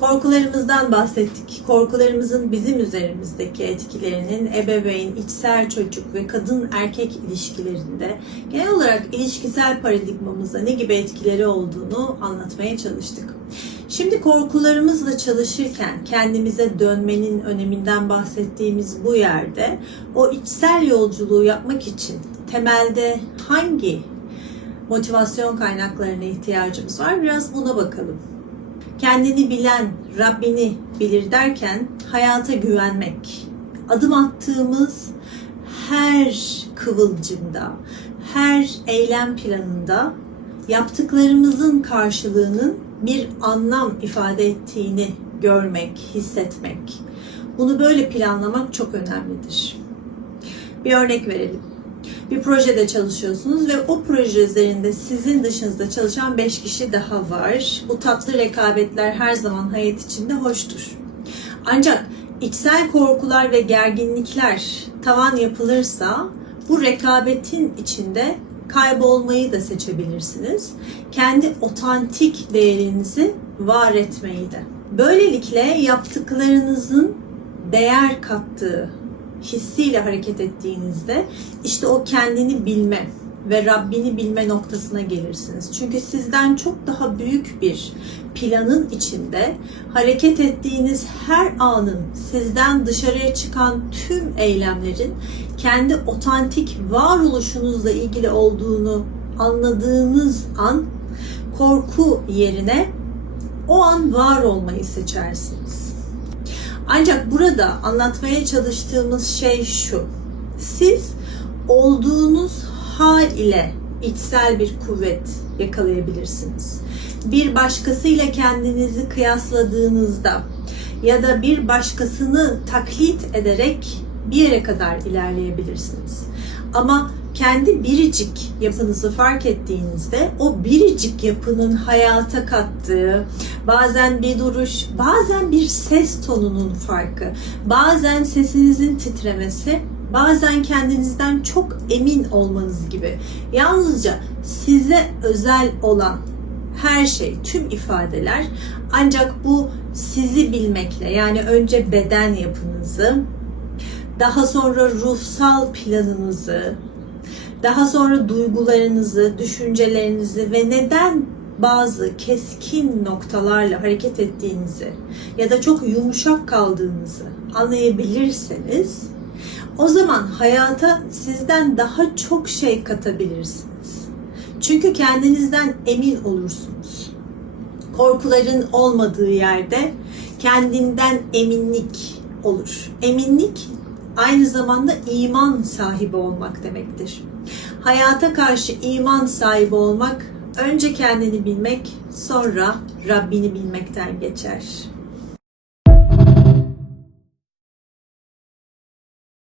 Korkularımızdan bahsettik. Korkularımızın bizim üzerimizdeki etkilerinin ebeveyn, içsel çocuk ve kadın erkek ilişkilerinde genel olarak ilişkisel paradigmamızda ne gibi etkileri olduğunu anlatmaya çalıştık. Şimdi korkularımızla çalışırken kendimize dönmenin öneminden bahsettiğimiz bu yerde o içsel yolculuğu yapmak için temelde hangi motivasyon kaynaklarına ihtiyacımız var? Biraz buna bakalım. Kendini bilen, Rabbini bilir derken hayata güvenmek. Adım attığımız her kıvılcımda, her eylem planında yaptıklarımızın karşılığının bir anlam ifade ettiğini görmek, hissetmek. Bunu böyle planlamak çok önemlidir. Bir örnek verelim bir projede çalışıyorsunuz ve o proje üzerinde sizin dışınızda çalışan 5 kişi daha var. Bu tatlı rekabetler her zaman hayat içinde hoştur. Ancak içsel korkular ve gerginlikler tavan yapılırsa bu rekabetin içinde kaybolmayı da seçebilirsiniz. Kendi otantik değerinizi var etmeyi de. Böylelikle yaptıklarınızın değer kattığı hissiyle hareket ettiğinizde işte o kendini bilme ve Rabbini bilme noktasına gelirsiniz. Çünkü sizden çok daha büyük bir planın içinde hareket ettiğiniz her anın sizden dışarıya çıkan tüm eylemlerin kendi otantik varoluşunuzla ilgili olduğunu anladığınız an korku yerine o an var olmayı seçersiniz. Ancak burada anlatmaya çalıştığımız şey şu. Siz olduğunuz hal ile içsel bir kuvvet yakalayabilirsiniz. Bir başkasıyla kendinizi kıyasladığınızda ya da bir başkasını taklit ederek bir yere kadar ilerleyebilirsiniz. Ama kendi biricik yapınızı fark ettiğinizde o biricik yapının hayata kattığı, bazen bir duruş, bazen bir ses tonunun farkı, bazen sesinizin titremesi, bazen kendinizden çok emin olmanız gibi. Yalnızca size özel olan her şey, tüm ifadeler ancak bu sizi bilmekle yani önce beden yapınızı, daha sonra ruhsal planınızı, daha sonra duygularınızı, düşüncelerinizi ve neden bazı keskin noktalarla hareket ettiğinizi ya da çok yumuşak kaldığınızı anlayabilirseniz o zaman hayata sizden daha çok şey katabilirsiniz. Çünkü kendinizden emin olursunuz. Korkuların olmadığı yerde kendinden eminlik olur. Eminlik aynı zamanda iman sahibi olmak demektir. Hayata karşı iman sahibi olmak önce kendini bilmek, sonra Rabbini bilmekten geçer.